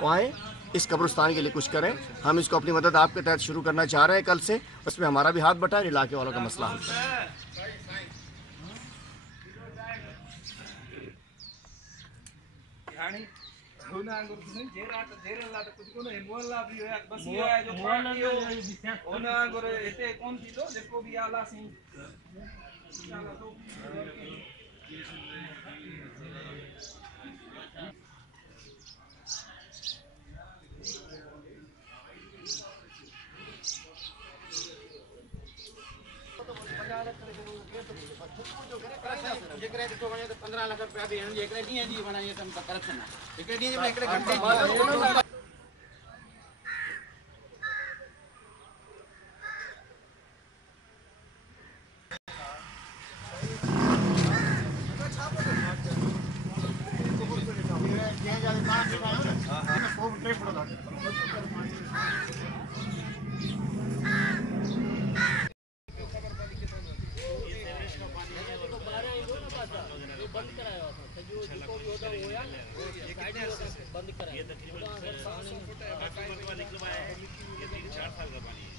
वो आए, इस कब्रिस्तान के लिए कुछ करें। हम इसको अपनी मदद आपके तहत शुरू करना चाह रहे हैं कल से। उसमें हमारा भी हाथ बटा है, इलाके वालों का मसला हल है। ₹15 लाख करप्शन बंद कराया था जो जिसको भी होता वो यार बंद कराया ये तकरीबन 700 फुट है निकलवाया है। ये 3-4 साल का पानी है।